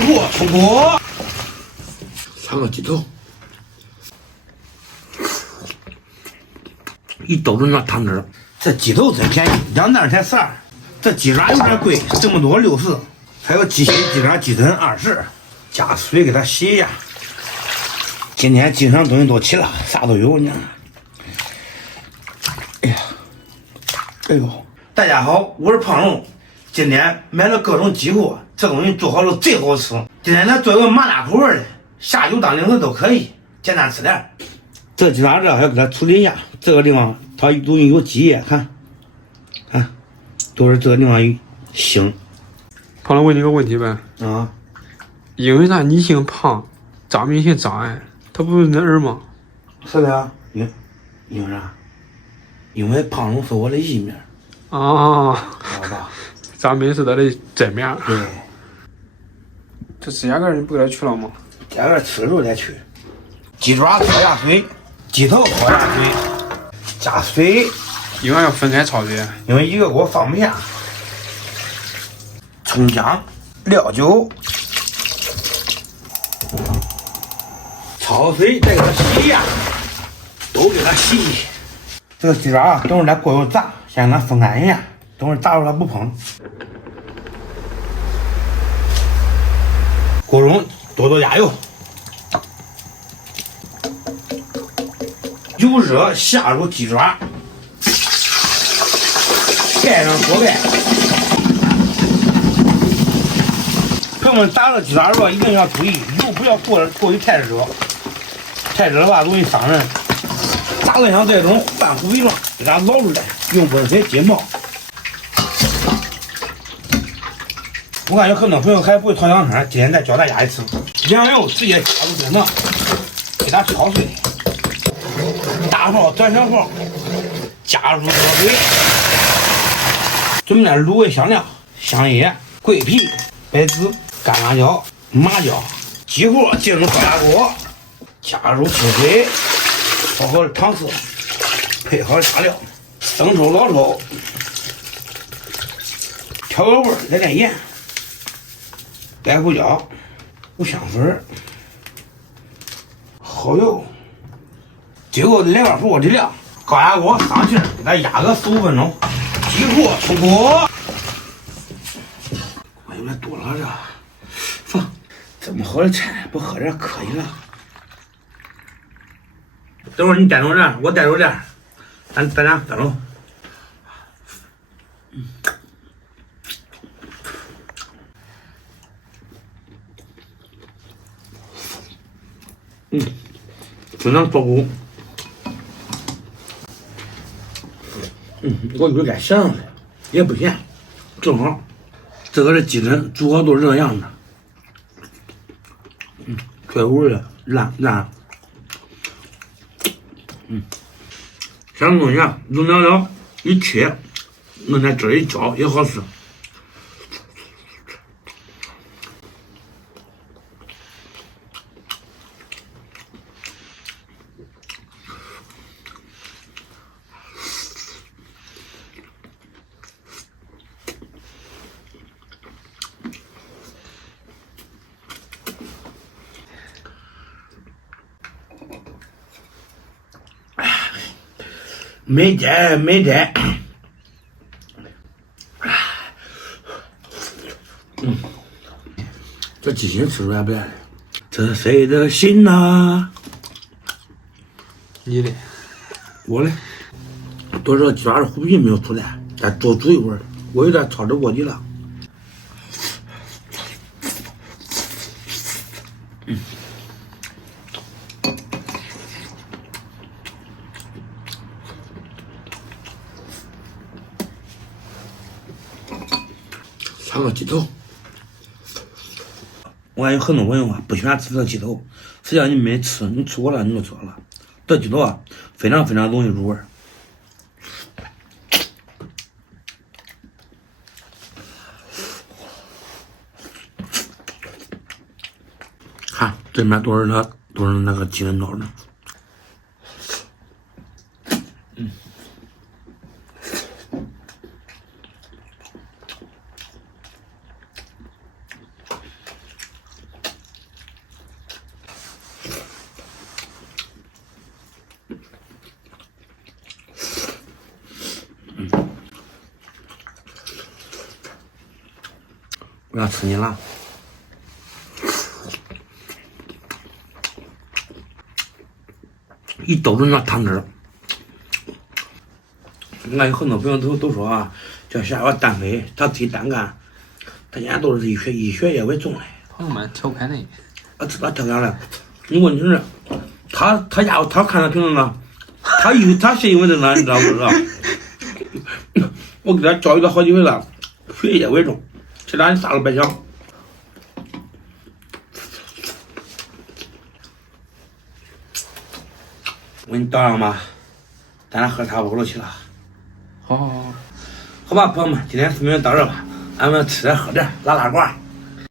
货出锅，尝个鸡头，一兜子那汤汁。这鸡头真便宜，2袋才12。这鸡爪有点贵，这么多60。还有鸡心、鸡爪、鸡胗20，加水给它洗一下。今天经常东西都齐了，啥都有，你看。哎呀，哎呦，大家好，我是胖龙。今天买了各种鸡货，这东西做好了最好吃。今天咱做个麻辣口味的，下酒当零食都可以，简单吃点。这鸡爪子还要给它处理一下，这个地方它都有鸡液，看，都是这个地方有腥。胖龙，问你个问题呗。啊，因为啥你姓胖，张明姓张哎，他不是你的儿吗？是的啊，因为啥？因为胖龙是我的艺名。啊，知道吧？张明是他的真名。对。这指甲盖你不给他去了吗？指甲盖吃的时候再去。鸡爪焯下水，鸡头焯下水，加水，一般要分开焯水，因为一个锅放不下。葱姜、料酒，焯水再给它洗一下，都给它洗洗。这个鸡爪啊，等会儿在锅里炸，先让它风干一下，等会儿炸出来不碰。锅中多加油，油热下入鸡爪，盖上锅盖。朋友们，炸了鸡爪肉一定要注意，油不要过于太热，太热的话容易伤人。炸得像这种半糊皮状，给它捞出来，用温水浸泡。我看有很多朋友还不会炒羊肠，今天再教大家一次。凉油直接加入冰糖，给它焯碎。大勺转小勺，加入热水，准备点卤味香料：香叶、桂皮、白芷、干辣椒、麻椒。鸡货进入高压锅，加入清水，炒好的糖色，配好炸料，生抽、老抽，调个味儿，来点盐。白胡椒、五香粉、蚝油，最后来个火锅底料，高压锅上气，给它压个15分钟，鸡货出锅。我有点多了这，放这么好的菜不喝点可以了。等会儿你带着点，我带着点，咱俩分喽。非常多骨。我有点咸了，也不咸，正好。这个是鸡胗，煮好都是这样的。脆乎的，烂。像东西啊，用料料一切，弄点汁一浇也好吃。没摘。这鸡心吃出来不来？这是谁的心呐？你的，我的。多少鸡爪的虎皮没有出来，再多煮一会儿，我有点操之过急了。尝个鸡头，我感觉很多朋友啊不喜欢吃这鸡头，实际上你没吃，你吃过了你就知道了。这鸡头啊非常容易入味。看这边都是那个鸡胗刀呢。不要吃你了。一兜子那汤汁儿，俺有很多朋友都说啊，叫夏娃单飞，他自己单干，他现在都是以学业为重的。朋友们调侃你，啊，知道调侃了。你问题是，他家他看他评论了，他写英文的呢，你知道不知道？我给他教育了好几回了，学业为重，其他你啥都别想。我给你倒上吧，咱俩喝差不多去了。好好好，好吧，朋友们，今天视频到这吧，俺们吃点喝点，拉罐。